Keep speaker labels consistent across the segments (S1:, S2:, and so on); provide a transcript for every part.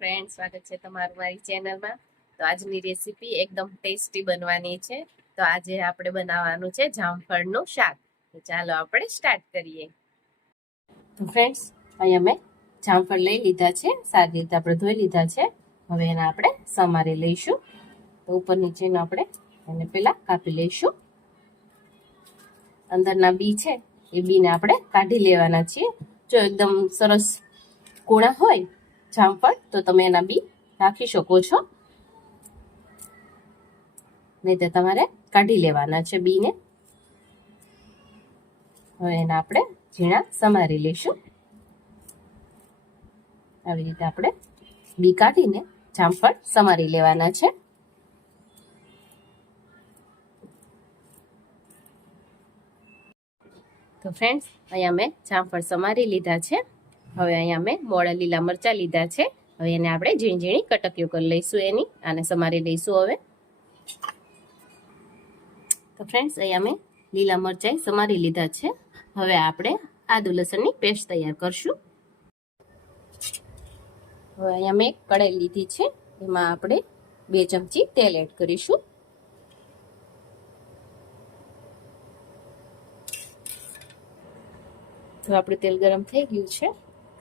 S1: Friend સ્વાગત છે તમારું મારી ચેનલમાં તો આજની રેસીપી એકદમ ટેસ્ટી બનવાની છે. તો આજે આપણે બનાવવાનું છે જામફળનું શાક. તો ચાલો આપણે સ્ટાર્ટ કરીએ. તો ફ્રેન્ડ્સ અહીંયા મેં જામફળ લઈ લીધા છે, સારી રીતે આપણે ધોઈ લીધા છે. હવે એને આપણે સમારી લઈશું. તો ઉપર નીચેનો આપણે એને પહેલાં કાપી લઈશું. અંદરના બી છે, એ બીને આપણે કાઢી લેવાના છીએ. જો એકદમ સરસ કોળા હોય જામફળ તો તમે એના બી રાખી શકો છો. નહીં તો તમારે કાઢી લેવાના છે બીને. હવે એના આપણે ઝીણા સમારી લઈશું. આવી રીતે આપણે બી કાઢીને જામફળ સમારી લેવાના છે. તો ફ્રેન્ડ્સ અહીંયા મેં જામફળ સમારી લીધા છે. હવે અહીંયા મેં મોડા લીલા મરચાં લીધા છે. હવે એને આપણે ઝીણી ઝીણી કટકીઓ કરી લઈશું એની આને સમારી લઈશું હવે. તો ફ્રેન્ડ્સ અહીંયા મેં લીલા મરચાં સમારી લીધા છે. હવે આપણે આદુ લસણની પેસ્ટ તૈયાર કરશું. હવે અહીંયા મેં કડાઈ લીધી છે. એમાં આપણે બે ચમચી તેલ એડ કરીશું. તો આપણું તેલ ગરમ થઈ ગયું છે.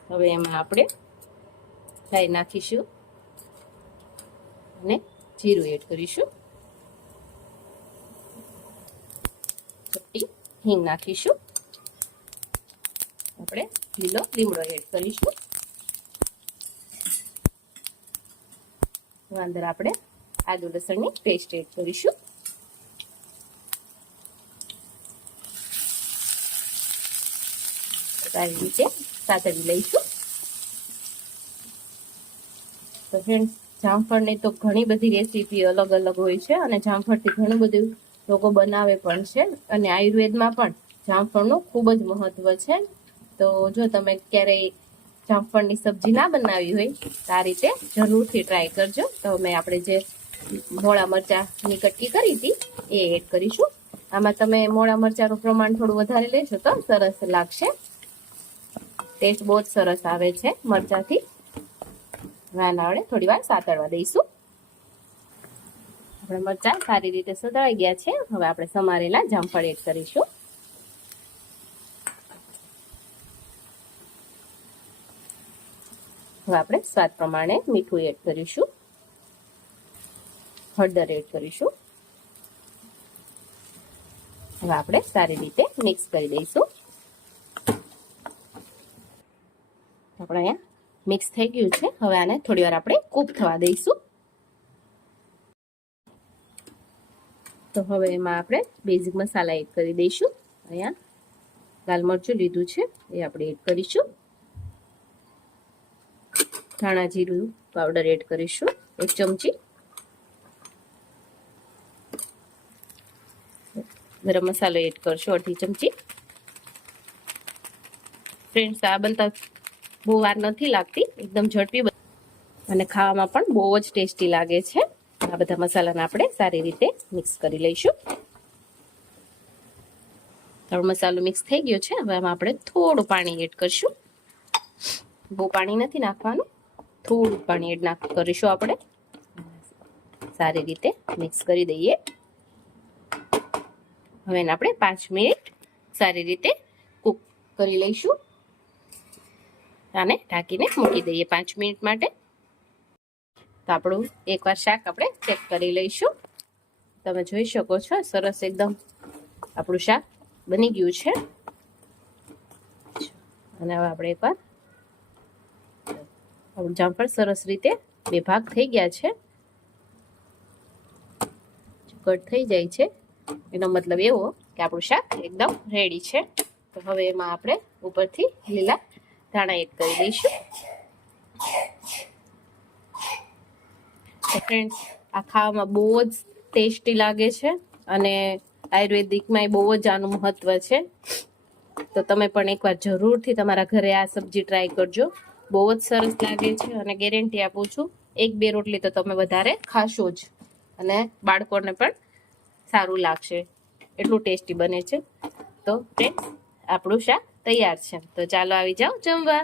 S1: હવે એમાં આપણે રાઈ નાખીશું અને જીરું એડ કરીશું. ચપટી, હિંગ નાખીશું. આપણે લીલો લીમડો એડ કરીશું. અંદર આપણે આદુ લસણની પેસ્ટ એડ કરીશું. સારી રીતે સાતડી લઈશું. તો ફ્રેન્ડ્સ જામફળની તો ઘણી બધી રેસીપી અલગ અલગ હોય છે અને જામફળથી ઘણું બધું લોકો બનાવે પણ છે અને આયુર્વેદમાં પણ જામફળનું ખૂબ જ મહત્વ છે. તો જો તમે ક્યારેય જામફળની સબ્જી ના બનાવી હોય તો આ રીતે જરૂરથી ટ્રાય કરજો. તો અમે આપણે જે મોળા મરચાંની કટકી કરી હતી એ એડ કરીશું. આમાં તમે મોળા મરચાનું પ્રમાણ થોડું વધારે લેશો તો સરસ લાગશે. ટેસ્ટ બહુ જ સરસ આવે છે મરચાંથી. નાના વડે થોડી વાર સાતળવા દઈશું. આપણે મરચાં સારી રીતે સતળાઈ ગયા છે. હવે આપણે સમારેલા જામફળ એડ કરીશું. હવે આપણે સ્વાદ પ્રમાણે મીઠું એડ કરીશું. હળદર એડ કરીશું. હવે આપણે સારી રીતે મિક્સ કરી દઈશું. આપણે અહીંયા મિક્સ થઈ ગયું છે. હવે આને થોડી વાર આપણે કૂક થવા દઈશું. તો હવે એમાં આપણે બેઝિક મસાલા એડ કરી દઈશું. અહીંયા લાલ મરચું લીધું છે, એ આપણે એડ કરીશું. ધાણા જીરું પાવડર એડ કરીશું, એક ચમચી. ગરમ મસાલો એડ કરશું, અડધી ચમચી. ફ્રેન્ડ્સ, આ બનતા બહુ વાર નથી લાગતી, એકદમ ઝડપી અને ખાવામાં પણ બહુ જ ટેસ્ટી લાગે છે. આ બધા મસાલાને આપણે સારી રીતે મિક્સ કરી લઈશું. થોડો મસાલો મિક્સ થઈ ગયો છે, હવે આમાં આપણે થોડું પાણી એડ કરીશું. બહુ પાણી નથી નાખવાનું, થોડું પાણી એડ નાખ, કરીશું આપણે. સારી રીતે મિક્સ કરી દઈએ. હવે એને આપણે પાંચ મિનિટ સારી રીતે કૂક કરી લઈશું. આને ઢાંકીને મૂકી દઈએ પાંચ મિનિટ માટે. તો આપણું એકવાર શાક આપણે ચેક કરી લઈશું. તમે જોઈ શકો છો, સરસ એકદમ આપણું શાક બની ગયું છે. અને હવે આપણે એકવાર આપણું જામફળ સરસ રીતે બે ભાગ થઈ ગયા છે. કટ થઈ જાય છે. એનો મતલબ એવો કે આપણું શાક એકદમ રેડી છે. તો હવે એમાં આપણે ઉપરથી લીલા ધાણા એડ કરી દઈશું. ફ્રેન્ડ્સ આ ખાવામાં બહુ જ ટેસ્ટી લાગે છે અને આયુર્વેદિકમાં એ બહુ જ આનું મહત્વ છે. તો તમે પણ એકવાર જરૂરથી તમારા ઘરે આ સબ્જી ટ્રાય કરજો. બહુ જ સરસ લાગે છે અને ગેરંટી આપું છું, એક બે રોટલી તો તમે વધારે ખાશો જ અને બાળકોને પણ સારું લાગશે. એટલું ટેસ્ટી બને છે. તો ફ્રેન્ડ્સ આપણું શાક તૈયાર છે. તો ચાલો આવી જાઓ જમવા.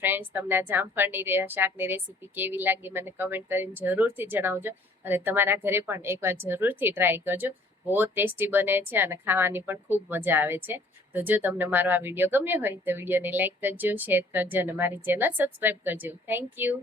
S1: ફ્રેન્ડ્સ તમને આ જામફળની શાકની રેસીપી કેવી લાગી મને કમેન્ટ કરીને જરૂરથી જણાવજો. અને તમારા ઘરે પણ એકવાર જરૂરથી ટ્રાય કરજો. બહુ ટેસ્ટી બને છે અને ખાવાની પણ ખૂબ મજા આવે છે. તો જો તમને મારો આ વીડિયો ગમ્યો હોય તો વિડીયોને લાઇક કરજો શેર કરજો અને મારી ચેનલ સબસ્ક્રાઈબ કરજો. Thank you